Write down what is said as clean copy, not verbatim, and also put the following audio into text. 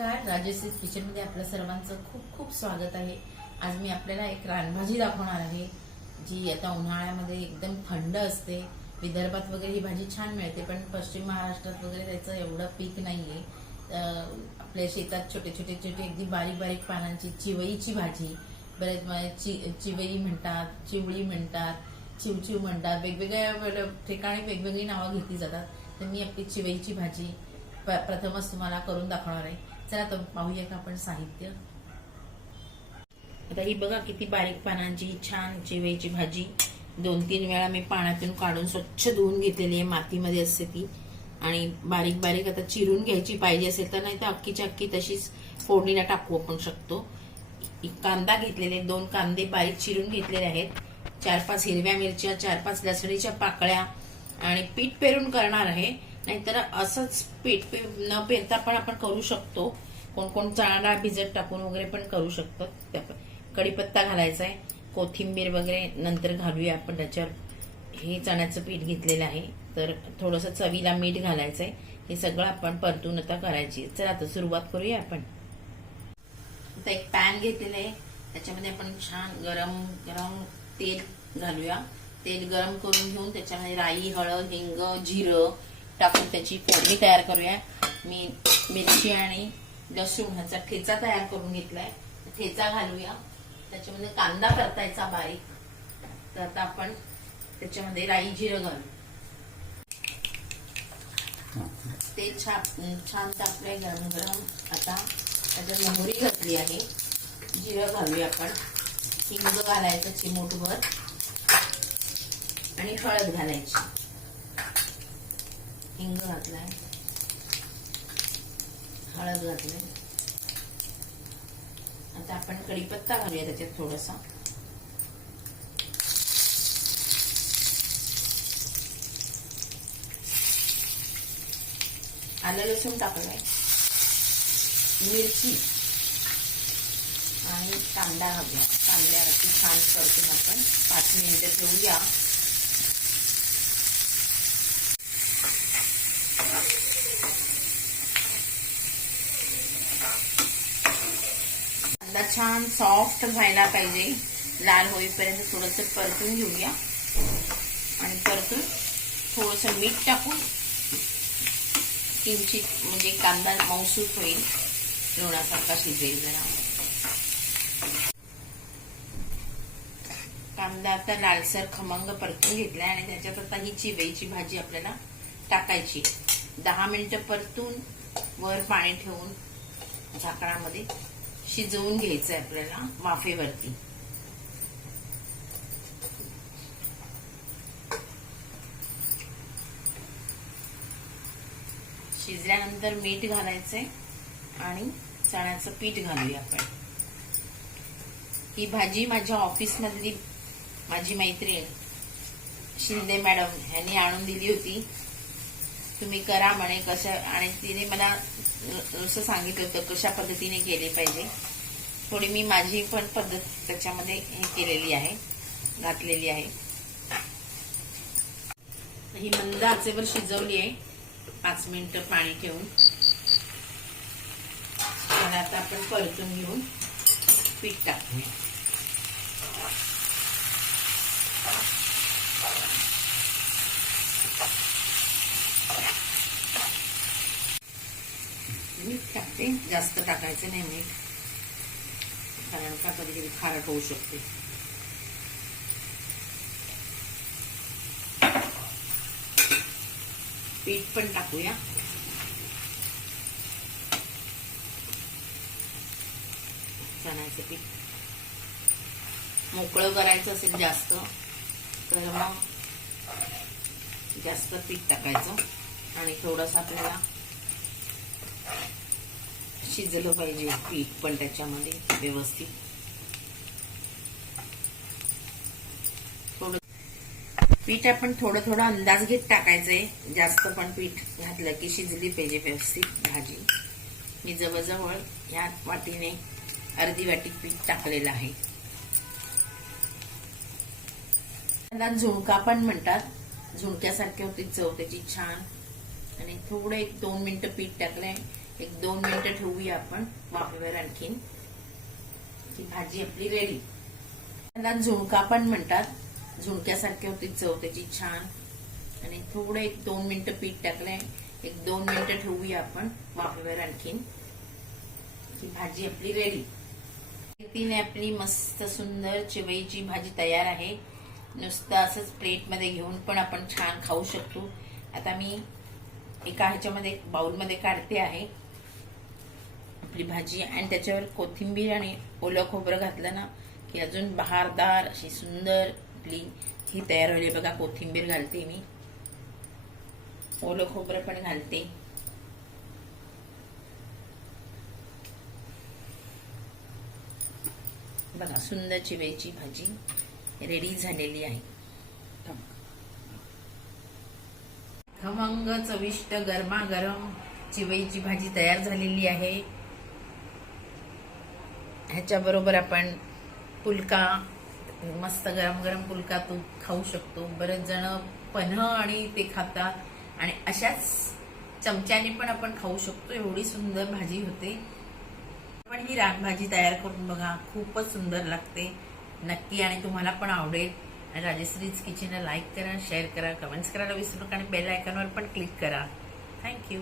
नमस्कार, राजश्री किचन मध्ये आपल्या सर्वांचं खूप खूप स्वागत आहे। आज मी आपल्याला एक रानभाजी दाखवणार आहे जी आता उन्हाळ्यामध्ये एकदम थंड असते। विदर्भात वगैरे ही भाजी छान मिळते, पण पश्चिम महाराष्ट्रात वगैरे त्याचं एवढं पीक नाहीये। आपल्या शेतात छोटे छोटे छोटे अगदी बारीक बारीक पानांची चिवईची भाजी, बरेच चिवई म्हणतात, चिवळी म्हणतात, चिवचिव म्हणतात, वेगवेगळ्या ठिकाणी वेगवेगळी नावं घेतली जातात। तर मी आपली चिवईची भाजी प्रथमच तुम्हाला करून दाखवणार आहे। चला तर पाहूया का आपण साहित्य। आता ही बघा किती बारीक पानांची छान चिवईची भाजी 2-3 वेळा मी पाण्यातून काढून स्वच्छ धुवून घेतलेली आहे। मातीमध्ये असते ती, आणि बारीक बारीक आता चिरून घ्यायची पाहिजे असेल तर, नाही तर अख्खीच्या अख्खी तशीच फोडणीला टाकू आपण शकतो। कांदा घेतलेले 2 कांदे बारीक चिरून घेतलेले आहेत, 4-5 हिरव्या मिरच्या, 4-5 लसणीच्या पाकळ्या, आणि पीठ पेरून करणार आहे, नाहीतर असंच पीठ न पेरता पण आपण करू शकतो। कोण कोण चणा डाळ भिजत टाकून वगैरे पण करू शकतात। कढीपत्ता घालायचा आहे, कोथिंबीर वगैरे नंतर घालूया आपण त्याच्यावर। हे चण्याचं पीठ घेतलेलं आहे, तर थोडंसं चवीला मीठ घालायचं आहे। हे सगळं आपण परतून आता करायची। चला आता सुरुवात करूया आपण। आता एक पॅन घेतलेलं आहे, त्याच्यामध्ये आपण छान गरम गरम तेल घालूया। तेल गरम करून घेऊन त्याच्यामध्ये राई, हळद, हिंग, जिरं टाकून त्याची फोडणी तयार करूया। मी मिरची आणि लसूण ह्याचा ठेचा तयार करून घेतलाय, ठेचा घालूया। त्याच्यामध्ये कांदा परतायचा बारीक, तर आता आपण त्याच्यामध्ये राई, जिरं घालू। तेल छान तापलंय गरम गरम। आता त्याच्यात मोहरी घातली आहे, जिरं घालूया आपण, हिंग घालायचं चिमूटभर, आणि हळद घालायची। हिंग घातलाय, हळद घातलाय। आता आपण कढीपत्ता घालूया त्याच्यात थोडासा, आलं लसूण टाकलाय, मिरची आणि कांदा घालूया। कांद्यावरती छान परतून आपण 5 मिनिटं ठेवूया। कांदा छान सॉफ्ट व्हायला पाहिजे, लाल होईपर्यंत थोडंसं परतून घेऊया, आणि परतून थोडंसं मीठ टाकून किंचित, म्हणजे कांदा मऊसूत होईल, लोण्यासारखा शिजेल जरा। कांदा आता लालसर खमंग परतून घेतलाय, आणि त्याच्यात आता ही चिवईची भाजी आपल्याला टाकायची। 10 मिनिटं परतून वर पाणी ठेवून झाकणामध्ये शिजवून घ्यायचंय आपल्याला वाफेवरती। शिजल्यानंतर मीठ घालायचंय, आणि चण्याचं पीठ घालूया आपण। ही भाजी माझ्या ऑफिस मधली माझी मैत्रीण शिंदे मॅडम यांनी आणून दिली होती। तुम्ही करा म्हणे कसं, आणि तिने मला असं सांगितलं होतं कशा पद्धतीने केले पाहिजे। थोडी मी माझी पण पद्धत त्याच्यामध्ये हे केलेली आहे, घातलेली आहे। ही मंद आचेवर शिजवली आहे 5 मिनिटं पाणी ठेवून। आता आपण परतून घेऊन पीठ टाकूया। मीठ टाकते, जास्त टाकायचं नाही मीठ, कारण का कधी कधी खारट होऊ शकते। पीठ पण टाकूया, चण्याचं पीठ। मोकळं करायचं असेल जास्त तर मग जास्त पीठ टाकायचं, आणि थोडंसं आपल्याला शिजलं पाहिजे पीठ पण त्याच्यामध्ये व्यवस्थित। थोडं पीठ आपण थोडं थोडं अंदाज घेत टाकायचंय, जास्त पण पीठ घातलं की शिजली पाहिजे व्यवस्थित भाजी। मी जवळजवळ या वाटीने अर्धी वाटी पीठ टाकलेलं आहे। त्याला झुणका पण म्हणतात, झुणक्यासारखी होती चव त्याची छान। आणि थोडं 1-2 मिनिटं पीठ टाकलंय, एक 2 मिनिटं ठेवूया आपण वाफेवर आणखीन. ही भाजी आपली रेडी. त्याला झुणका पण म्हणतात. झुणक्यासारखी होती चव त्याची छान. आणि थोडं एक 2 मिनिटं पीठ टाकलंय. एक 2 मिनिटं ठेवूया आपण वाफेवर आणखीन. ही भाजी आपली रेडी. तिने आपली मस्त सुंदर चिवईची भाजी तयार आहे. नुसतं असंच प्लेटमध्ये घेऊन पण आपण छान खाऊ शकतो. आता मी एका ह्याच्यामध्ये बाउलमध्ये काढते आहे आपली भाजी आणि त्याच्यावर कोथिंबीर आणि ओलं खोबरं घातलं ना की अजून बहारदार अशी सुंदर आपली ही तयार होईल. बघा कोथिंबीर घालते मी, ओलं खोबरं पण घालते. बघा सुंदर चिवईची भाजी रेडी झालेली आहे. खमंग चविष्ट गरमागरम चिवईची भाजी तयार झालेली आहे. ह्याच्याबरोबर आपण पुलका, मस्त गरम गरम पुलका तूप खाऊ शकतो. बरेच जण पन्ह आणि ते खातात आणि अशाच चमच्याने पण आपण खाऊ शकतो. एवढी सुंदर भाजी होते. पण ही रानभाजी तयार करून बघा, खूपच सुंदर लागते नक्की आणि तुम्हाला पण आवडेल. आणि राजश्रीज किचनला लाईक करा, शेअर करा, कमेंट्स करायला विसरू नका आणि बेल आयकॉनवर पण क्लिक करा. थँक्यू.